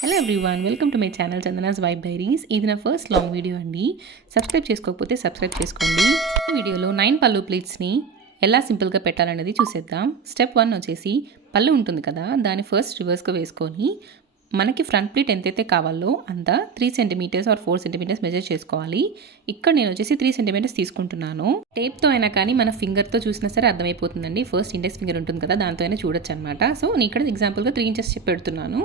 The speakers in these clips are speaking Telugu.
Hello everyone, welcome to my channel Chandana's vibe diaries. ఇది నా ఫస్ట్ లాంగ్ వీడియో అండి. సబ్స్క్రైబ్ చేసుకోకపోతే సబ్స్క్రైబ్ చేసుకోండి. ఈ వీడియోలో 9 పళ్ళు ప్లీట్స్ని ఎలా సింపుల్గా పెట్టాలనేది చూసేద్దాం. స్టెప్ 1 వచ్చేసి పళ్ళు ఉంటుంది కదా, దాన్ని ఫస్ట్ రివర్స్గా వేసుకొని మనకి ఫ్రంట్ ప్లీట్ ఎంతైతే కావాలో అంత 3 సెంటీమీటర్స్ ఆర్ 4 సెంటీమీటర్స్ మెజర్ చేసుకోవాలి. ఇక్కడ నేను వచ్చేసి 3 సెంటీమీటర్స్ తీసుకుంటున్నాను. టేప్తో అయినా కానీ మన ఫింగర్తో చూసినా సరే అర్థమైపోతుందండి. ఫస్ట్ ఇండెక్స్ ఫింగర్ ఉంటుంది కదా, దాంతో అయినా చూడొచ్చు అనమాట. సో నేను ఇక్కడ ఎగ్జాంపుల్గా 3 ఇంచెస్ పెడుతున్నాను.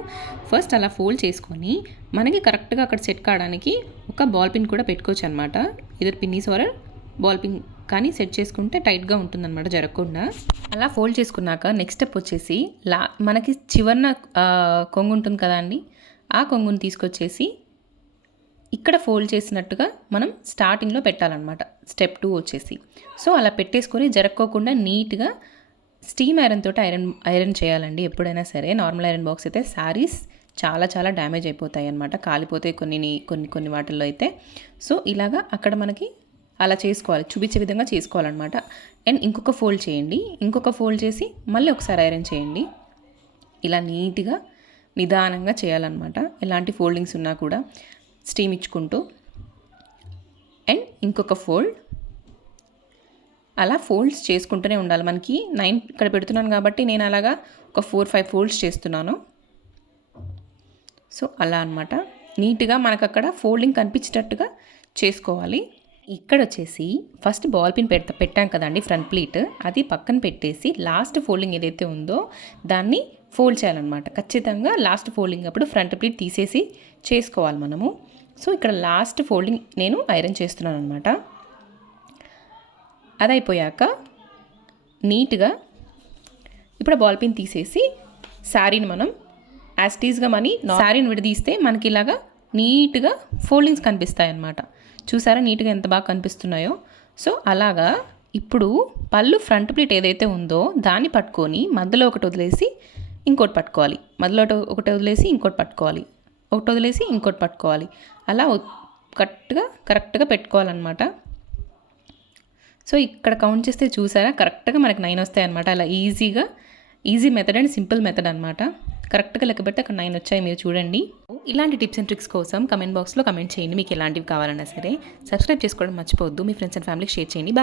ఫస్ట్ అలా ఫోల్డ్ చేసుకొని మనకి కరెక్ట్గా అక్కడ సెట్ కావడానికి ఒక బాల్ పిన్ కూడా పెట్టుకోవచ్చు అనమాట. ఇదర్ పిన్నీస్ ఆర్ బాల్ పిన్ కానీ సెట్ చేసుకుంటే టైట్గా ఉంటుందన్నమాట, జరగకుండా. అలా ఫోల్డ్ చేసుకున్నాక నెక్స్ట్ స్టెప్ వచ్చేసి మనకి చివరన కొంగు ఉంటుంది కదా అండి, ఆ కొంగుని తీసుకొచ్చేసి ఇక్కడ ఫోల్డ్ చేసినట్టుగా మనం స్టార్టింగ్లో పెట్టాలన్నమాట. స్టెప్ 2 వచ్చేసి సో అలా పెట్టేసుకొని జరక్కోకుండా నీట్గా స్టీమ్ ఐరన్ తోటి ఐరన్ చేయాలండి. ఎప్పుడైనా సరే నార్మల్ ఐరన్ బాక్స్ అయితే శారీస్ చాలా డ్యామేజ్ అయిపోతాయి అన్నమాట, కాలిపోతాయి కొన్ని వాటిల్లో అయితే. సో ఇలాగా అక్కడ మనకి అలా చేసుకోవాలి, చూపించే విధంగా చేసుకోవాలన్నమాట. అండ్ ఇంకొక ఫోల్డ్ చేయండి, ఇంకొక ఫోల్డ్ చేసి మళ్ళీ ఒకసారి ఐరన్ చేయండి. ఇలా నీట్గా నిదానంగా చేయాలన్నమాట, ఎలాంటి ఫోల్డింగ్స్ ఉన్నా కూడా స్టీమ్ ఇచ్చుకుంటూ. అండ్ ఇంకొక ఫోల్డ్, అలా ఫోల్డ్స్ చేసుకుంటూనే ఉండాలి. మనకి 9 ఇక్కడ పెడుతున్నాను కాబట్టి నేను అలాగా ఒక 4-5 ఫోల్డ్స్ చేస్తున్నాను. సో అలా అన్నమాట, నీట్గా మనకు అక్కడ ఫోల్డింగ్ కనిపించేటట్టుగా చేసుకోవాలి. ఇక్కడ వచ్చేసి ఫస్ట్ బాల్ పిన్ పెట్టాం కదండి ఫ్రంట్ ప్లీట్, అది పక్కన పెట్టేసి లాస్ట్ ఫోల్డింగ్ ఏదైతే ఉందో దాన్ని ఫోల్డ్ చేయాలన్నమాట. ఖచ్చితంగా లాస్ట్ ఫోల్డింగ్ అప్పుడు ఫ్రంట్ ప్లీట్ తీసేసి చేసుకోవాలి మనము. సో ఇక్కడ లాస్ట్ ఫోల్డింగ్ నేను ఐరన్ చేస్తున్నాను అనమాట. అది అయిపోయాక నీట్గా ఇప్పుడు బాల్ పిన్ తీసేసి శారీని మనం యాస్టీస్గా శారీని విడదీస్తే మనకి ఇలాగా నీట్గా ఫోల్డింగ్స్ కనిపిస్తాయి అన్నమాట. చూసారా నీట్గా ఎంత బాగా కనిపిస్తున్నాయో. సో అలాగా ఇప్పుడు పళ్ళు ఫ్రంట్ ప్లీట్ ఏదైతే ఉందో దాన్ని పట్టుకొని మధ్యలో ఒకటి వదిలేసి ఇంకోటి పట్టుకోవాలి, మధ్యలో ఒకటి వదిలేసి ఇంకోటి పట్టుకోవాలి, ఒకటి వదిలేసి ఇంకోటి పట్టుకోవాలి. అలా కరెక్ట్గా పెట్టుకోవాలన్నమాట. సో ఇక్కడ కౌంట్ చేస్తే చూసారా కరెక్ట్గా మనకి 9 వస్తాయి అనమాట. అలా easy method and simple method అనమాట. కరెక్ట్గా లెక్క పెడితే అక్కడ 9 వచ్చాయి, మీరు చూడండి. ఇలాంటి టిప్స్ అండ్ ట్రిక్స్ కోసం కమెంట్ బాక్స్లో కమెంట్ చేయండి, మీకు ఎలాంటివి కావాలన్నా సరే. సబ్స్క్రైబ్ చేసుకోవడం మర్చిపోవద్దు, మీ ఫ్రెండ్స్ అండ్ ఫ్యామిలీకి షేర్ చేయండి. బాయ్.